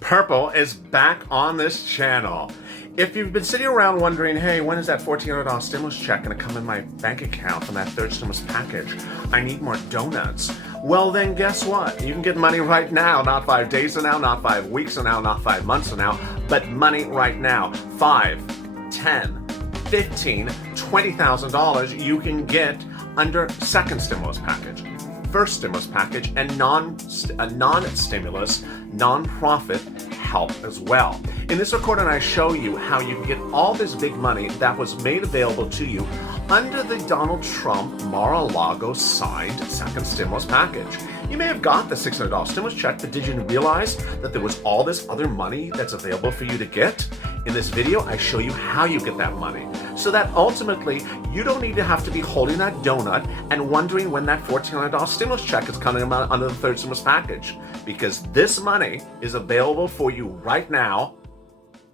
Purple is back on this channel. If you've been sitting around wondering, hey, when is that $1,400 stimulus check going to come in my bank account from that third stimulus package? I need more donuts. Well, then guess what? You can get money right now, not 5 days from now, not 5 weeks from now, not 5 months from now, but money right now. 5, 10, 15, $20,000 you can get under second stimulus package, first stimulus package, and non-stimulus, non-profit help as well. In this recording, I show you how you can get all this big money that was made available to you under the Donald Trump Mar-a-Lago signed second stimulus package. You may have got the $600 stimulus check, but did you realize that there was all this other money that's available for you to get? In this video, I show you how you get that money, so that ultimately you don't need to have to be holding that donut and wondering when that $1,400 stimulus check is coming out under the third stimulus package, because this money is available for you right now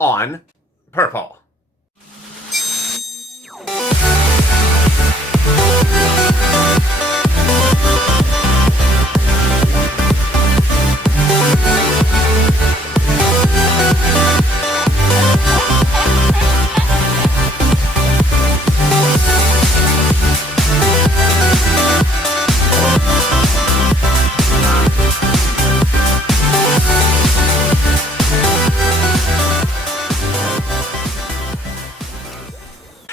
on Purple.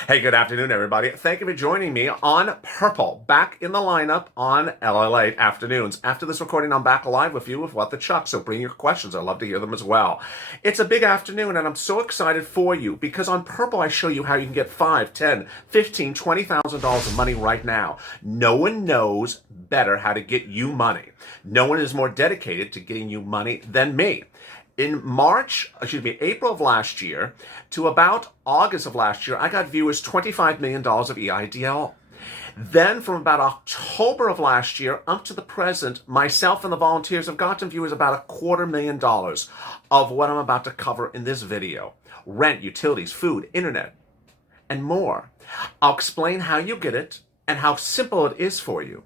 Hey, good afternoon, everybody. Thank you for joining me on Purple, back in the lineup on LALATE afternoons. After this recording, I'm back live with you with What the Chuck, so bring your questions. I'd love to hear them as well. It's a big afternoon, and I'm so excited for you, because on Purple, I show you how you can get $5, $10, $15, $20,000 of money right now. No one knows better how to get you money. No one is more dedicated to getting you money than me. In April of last year to about August of last year, I got viewers $25 million of EIDL. Then from about October of last year up to the present, myself and the volunteers have gotten viewers about $250,000 of what I'm about to cover in this video. Rent, utilities, food, internet, and more. I'll explain how you get it and how simple it is for you.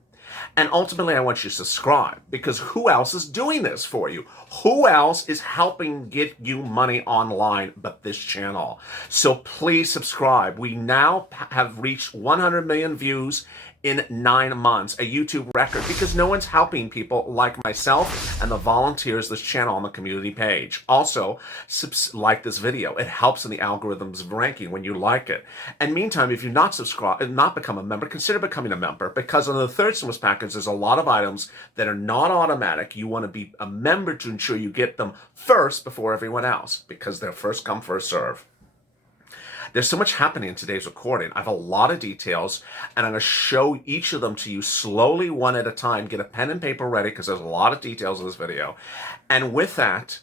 And ultimately, I want you to subscribe, because who else is doing this for you? Who else is helping get you money online but this channel? So please subscribe. We now have reached 100 million views in 9 months, a YouTube record, because no one's helping people like myself and the volunteers this channel on the community page. Also, like this video. It helps in the algorithms ranking when you like it. And meantime, if you've not subscribed and not become a member, consider becoming a member, because on the third stimulus package, there's a lot of items that are not automatic. You want to be a member to ensure you get them first before everyone else, because they're first come, first serve. There's so much happening in today's recording. I have a lot of details, and I'm going to show each of them to you slowly, one at a time. Get a pen and paper ready, because there's a lot of details in this video. And with that,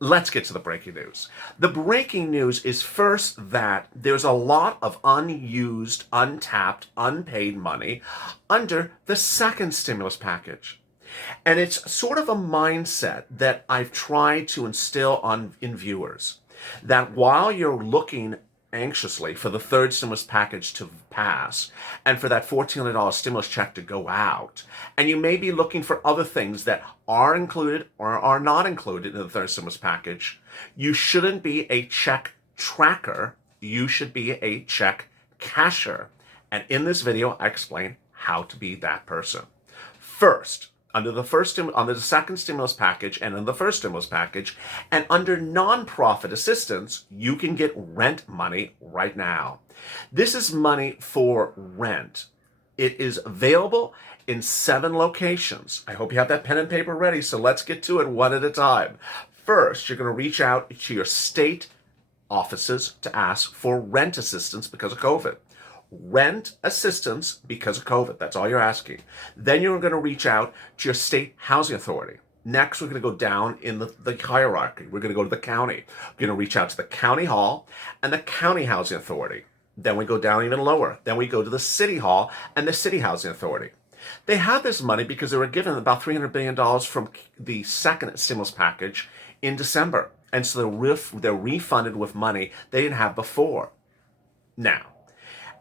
let's get to the breaking news. The breaking news is first that there's a lot of unused, untapped, unpaid money under the second stimulus package. And it's sort of a mindset that I've tried to instill in viewers, that while you're looking anxiously for the third stimulus package to pass and for that $1,400 stimulus check to go out, and you may be looking for other things that are included or are not included in the third stimulus package, you shouldn't be a check tracker. You should be a check casher. And in this video, I explain how to be that person. First, under the second stimulus package and in the first stimulus package, and under nonprofit assistance, you can get rent money right now. This is money for rent. It is available in 7 locations. I hope you have that pen and paper ready, so let's get to it one at a time. First, you're going to reach out to your state offices to ask for rent assistance because of COVID. Rent assistance because of COVID. That's all you're asking. Then you're going to reach out to your state housing authority. Next, we're going to go down in the hierarchy. We're going to go to the county. We're going to reach out to the county hall and the county housing authority. Then we go down even lower. Then we go to the city hall and the city housing authority. They have this money because they were given about $300 billion from the second stimulus package in December. And so they're refunded with money they didn't have before. Now,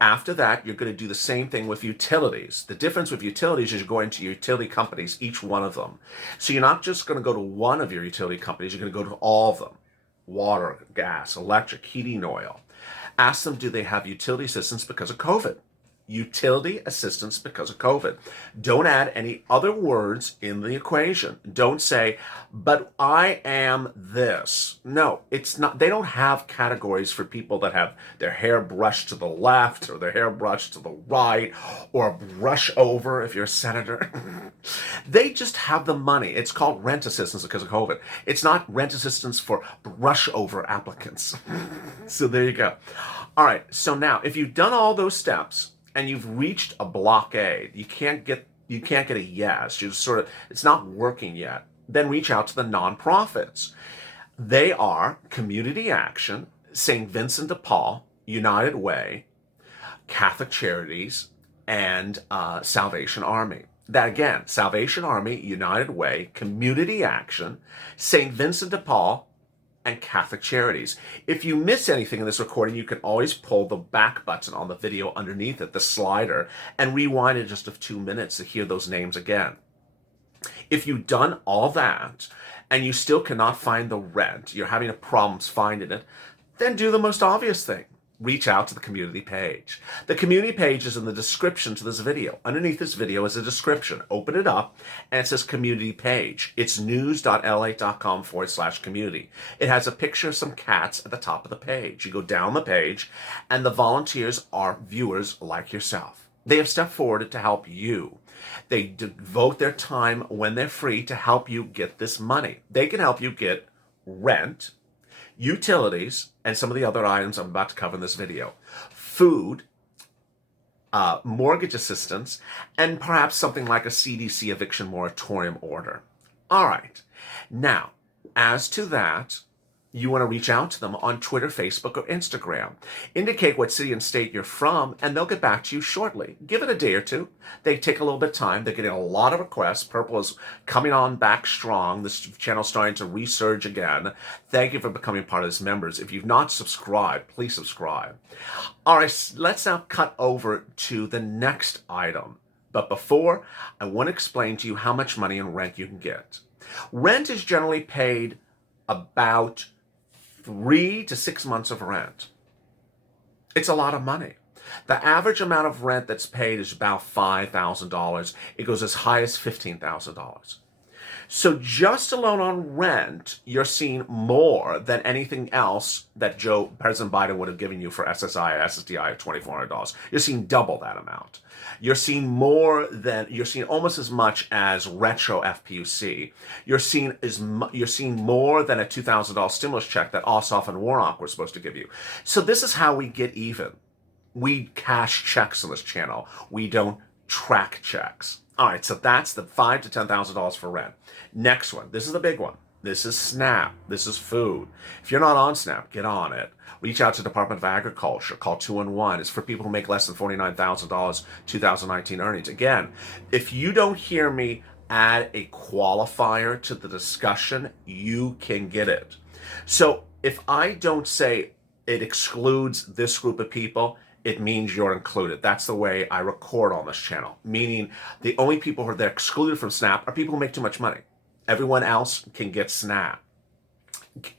After that, you're going to do the same thing with utilities. The difference with utilities is you're going to utility companies, each one of them. So you're not just going to go to one of your utility companies, you're going to go to all of them. Water, gas, electric, heating oil. Ask them, do they have utility assistance because of COVID? Utility assistance because of COVID. Don't add any other words in the equation. Don't say, but I am this. No, it's not. They don't have categories for people that have their hair brushed to the left or their hair brushed to the right or a brush over if you're a senator. They just have the money. It's called rent assistance because of COVID. It's not rent assistance for brush over applicants. So there you go. All right. So now, if you've done all those steps, and you've reached a blockade, you can't get a yes, you're sort of, it's not working yet, then reach out to the nonprofits. They are Community Action, St. Vincent de Paul, United Way, Catholic Charities, and Salvation Army. That again, Salvation Army, United Way, Community Action, St. Vincent de Paul, and Catholic Charities. If you miss anything in this recording, you can always pull the back button on the video underneath it, the slider, and rewind it just 2 minutes to hear those names again. If you've done all that and you still cannot find the rent, you're having problems finding it, then do the most obvious thing. Reach out to the community page. The community page is in the description to this video. Underneath this video is a description. Open it up and it says community page. It's news.lalate.com/community. It has a picture of some cats at the top of the page. You go down the page and the volunteers are viewers like yourself. They have stepped forward to help you. They devote their time when they're free to help you get this money. They can help you get rent, utilities, and some of the other items I'm about to cover in this video. Food, mortgage assistance, and perhaps something like a CDC eviction moratorium order. All right. Now, as to that, you want to reach out to them on Twitter, Facebook, or Instagram. Indicate what city and state you're from, and they'll get back to you shortly. Give it a day or two. They take a little bit of time. They're getting a lot of requests. Purple is coming on back strong. This channel's starting to resurge again. Thank you for becoming part of this, members. If you've not subscribed, please subscribe. All right, let's now cut over to the next item. But before, I want to explain to you how much money in rent you can get. Rent is generally paid about 3 to 6 months of rent. It's a lot of money. The average amount of rent that's paid is about $5,000. It goes as high as $15,000. So just alone on rent, you're seeing more than anything else that President Biden would have given you for SSI or SSDI of $2,400. You're seeing double that amount. You're seeing almost as much as retro FPUC. You're seeing more than a $2,000 stimulus check that Ossoff and Warnock were supposed to give you. So this is how we get even. We cash checks on this channel. We don't track checks. All right, so that's the $5,000 to $10,000 for rent. Next one, this is the big one. This is SNAP. This is food. If you're not on SNAP, get on it. Reach out to the Department of Agriculture. Call 211. It's for people who make less than $49,000 2019 earnings. Again, if you don't hear me add a qualifier to the discussion, you can get it. So if I don't say it excludes this group of people, it means you're included. That's the way I record on this channel, meaning the only people who are excluded from SNAP are people who make too much money. Everyone else can get SNAP.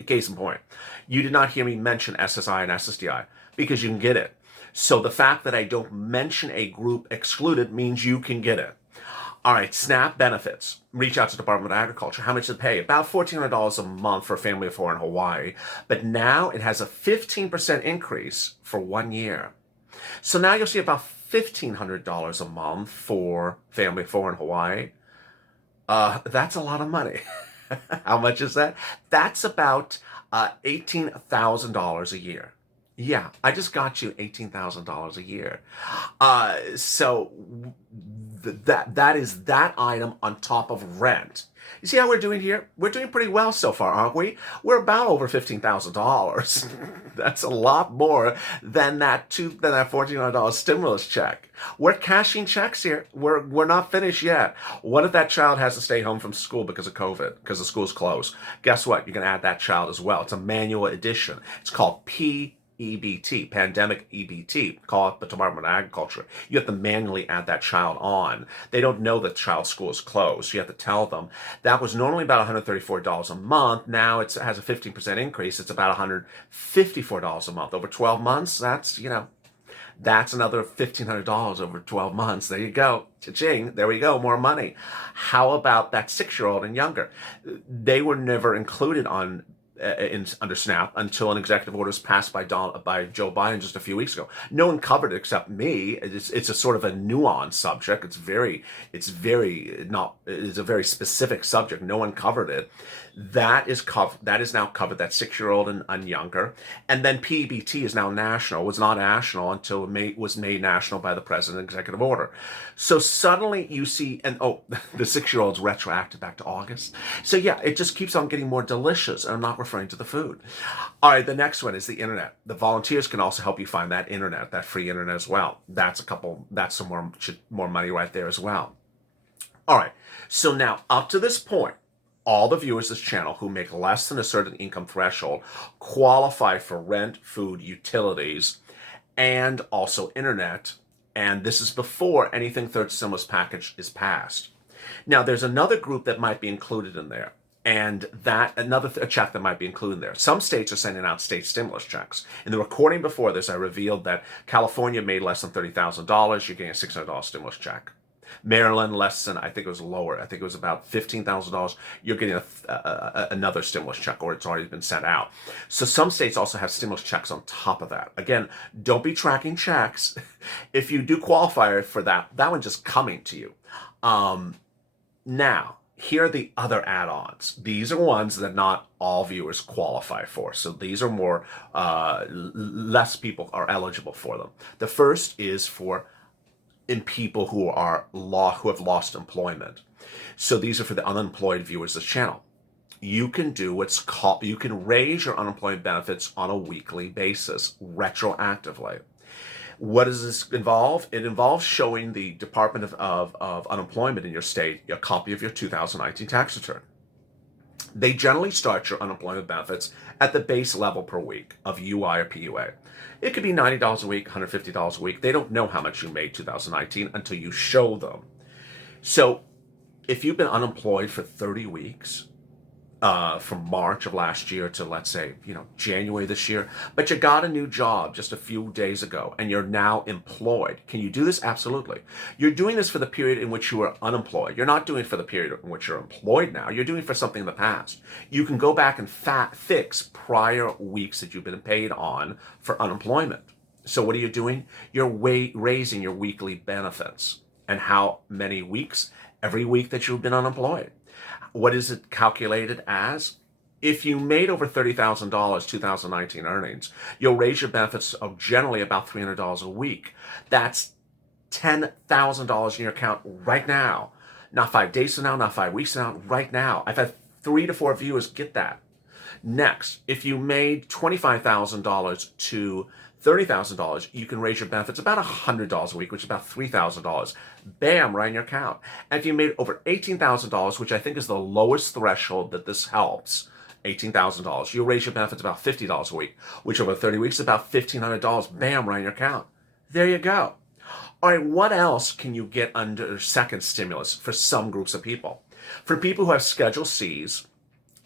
Case in point, you did not hear me mention SSI and SSDI because you can get it. So the fact that I don't mention a group excluded means you can get it. All right, SNAP benefits. Reach out to the Department of Agriculture. How much to pay? About $1,400 a month for a family of 4 in Hawaii. But now it has a 15% increase for 1 year. So now you'll see about $1,500 a month for family of 4 in Hawaii. That's a lot of money. How much is that? That's about $18,000 a year. Yeah, I just got you $18,000 a year. So that is that item on top of rent. You see how we're doing here? We're doing pretty well so far, aren't we? We're about over $15,000. That's a lot more than that $1,400 stimulus check. We're cashing checks here. We're not finished yet. What if that child has to stay home from school because of COVID, because the school's closed? Guess what? You can add that child as well. It's a manual addition. It's called PPP. EBT, pandemic EBT, call it the Department of Agriculture. You have to manually add that child on. They don't know that child's school is closed. You have to tell them. That was normally about $134 a month. Now it has a 15% increase. It's about $154 a month. Over 12 months, that's another $1,500 over 12 months. There you go. Cha-ching. There we go. More money. How about that 6-year-old and younger? They were never included under SNAP until an executive order was passed by Joe Biden just a few weeks ago. No one covered it except me. It's a sort of a nuanced subject. It's a very specific subject. No one covered it. That is now covered. That 6-year-old and younger. And then PBT is now national. It was not national until it was made national by the president executive order. So suddenly you see, and the 6-year-old's retroactive back to August. So yeah, it just keeps on getting more delicious. And I'm not referring to the food. All right, the next one is the internet. The volunteers can also help you find that internet, that free internet as well. That's some more money right there as well. All right, so now up to this point, all the viewers of this channel who make less than a certain income threshold qualify for rent, food, utilities, and also internet. And this is before anything third stimulus package is passed. Now, there's another group that might be included in there. And a check that might be included in there. Some states are sending out state stimulus checks. In the recording before this, I revealed that California made less than $30,000. You're getting a $600 stimulus check. Maryland, less than, I think it was lower. I think it was about $15,000. You're getting another stimulus check, or it's already been sent out. So some states also have stimulus checks on top of that. Again, don't be tracking checks. If you do qualify for that one's just coming to you. Now, here are the other add-ons. These are ones that not all viewers qualify for. So these are more, less people are eligible for them. The first is for people who have lost employment. So these are for the unemployed viewers of this channel. You can you can raise your unemployment benefits on a weekly basis, retroactively. What does this involve? It involves showing the Department of Unemployment in your state a copy of your 2019 tax return. They generally start your unemployment benefits at the base level per week of UI or PUA. It could be $90 a week, $150 a week. They don't know how much you made 2019 until you show them. So if you've been unemployed for 30 weeks, from March of last year to, let's say, January this year, but you got a new job just a few days ago and you're now employed. Can you do this? Absolutely. You're doing this for the period in which you were unemployed. You're not doing it for the period in which you're employed now. You're doing it for something in the past. You can go back and fix prior weeks that you've been paid on for unemployment. So what are you doing? You're raising your weekly benefits. And how many weeks? Every week that you've been unemployed. What is it calculated as? If you made over $30,000 2019 earnings, you'll raise your benefits of generally about $300 a week. That's $10,000 in your account right now. Not 5 days from now, not 5 weeks from now, right now. I've had 3 to 4 viewers get that. Next, if you made $25,000 to $30,000, you can raise your benefits about $100 a week, which is about $3,000. Bam, right in your account. And if you made over $18,000, which I think is the lowest threshold that this helps, $18,000, you'll raise your benefits about $50 a week, which over 30 weeks is about $1,500. Bam, right in your account. There you go. All right, what else can you get under second stimulus for some groups of people? For people who have Schedule Cs,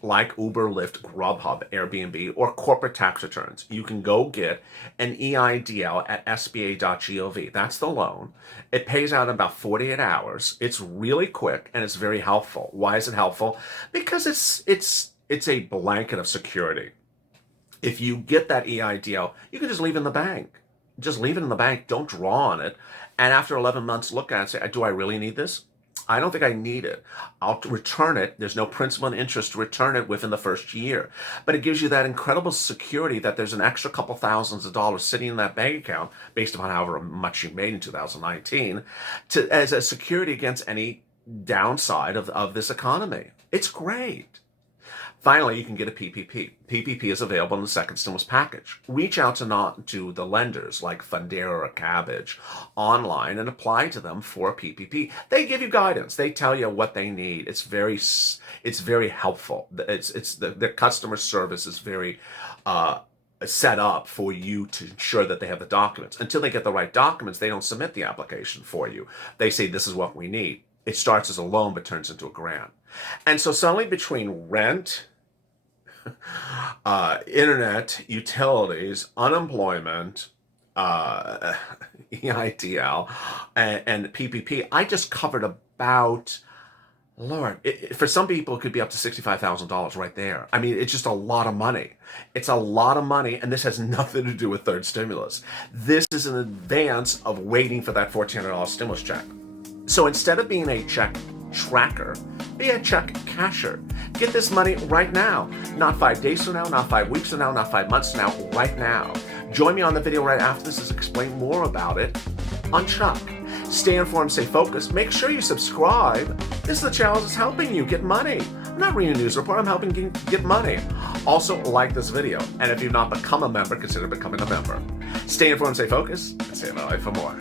like Uber, Lyft, Grubhub, Airbnb, or corporate tax returns, you can go get an EIDL at sba.gov. That's the loan. It pays out in about 48 hours. It's really quick and it's very helpful. Why is it helpful? Because it's a blanket of security. If you get that EIDL, you can just leave it in the bank. Just leave it in the bank. Don't draw on it. And after 11 months, look at it and say, do I really need this? I don't think I need it. I'll return it. There's no principal and interest to return it within the first year. But it gives you that incredible security that there's an extra couple thousands of dollars sitting in that bank account based upon however much you made in 2019 as a security against any downside of this economy. It's great. Finally, you can get a PPP. PPP is available in the second stimulus package. Reach out to the lenders like Fundera or Cabbage online and apply to them for a PPP. They give you guidance. They tell you what they need. It's very helpful. The customer service is very set up for you to ensure that they have the documents. Until they get the right documents, they don't submit the application for you. They say, this is what we need. It starts as a loan but turns into a grant. And so suddenly between rent, internet, utilities, unemployment, EITL, and PPP, I just covered about, Lord, for some people, it could be up to $65,000 right there. I mean, it's just a lot of money. It's a lot of money, and this has nothing to do with third stimulus. This is in advance of waiting for that $1,400 stimulus check. So instead of being a check tracker, be a check casher. Get this money right now. Not 5 days from now, not 5 weeks from now, not 5 months from now, right now. Join me on the video right after this to explain more about it on Chuck. Stay informed, stay focused. Make sure you subscribe. This is the channel that's helping you get money. I'm not reading a news report, I'm helping you get money. Also, like this video. And if you've not become a member, consider becoming a member. Stay informed, stay focused, and stay alive for more.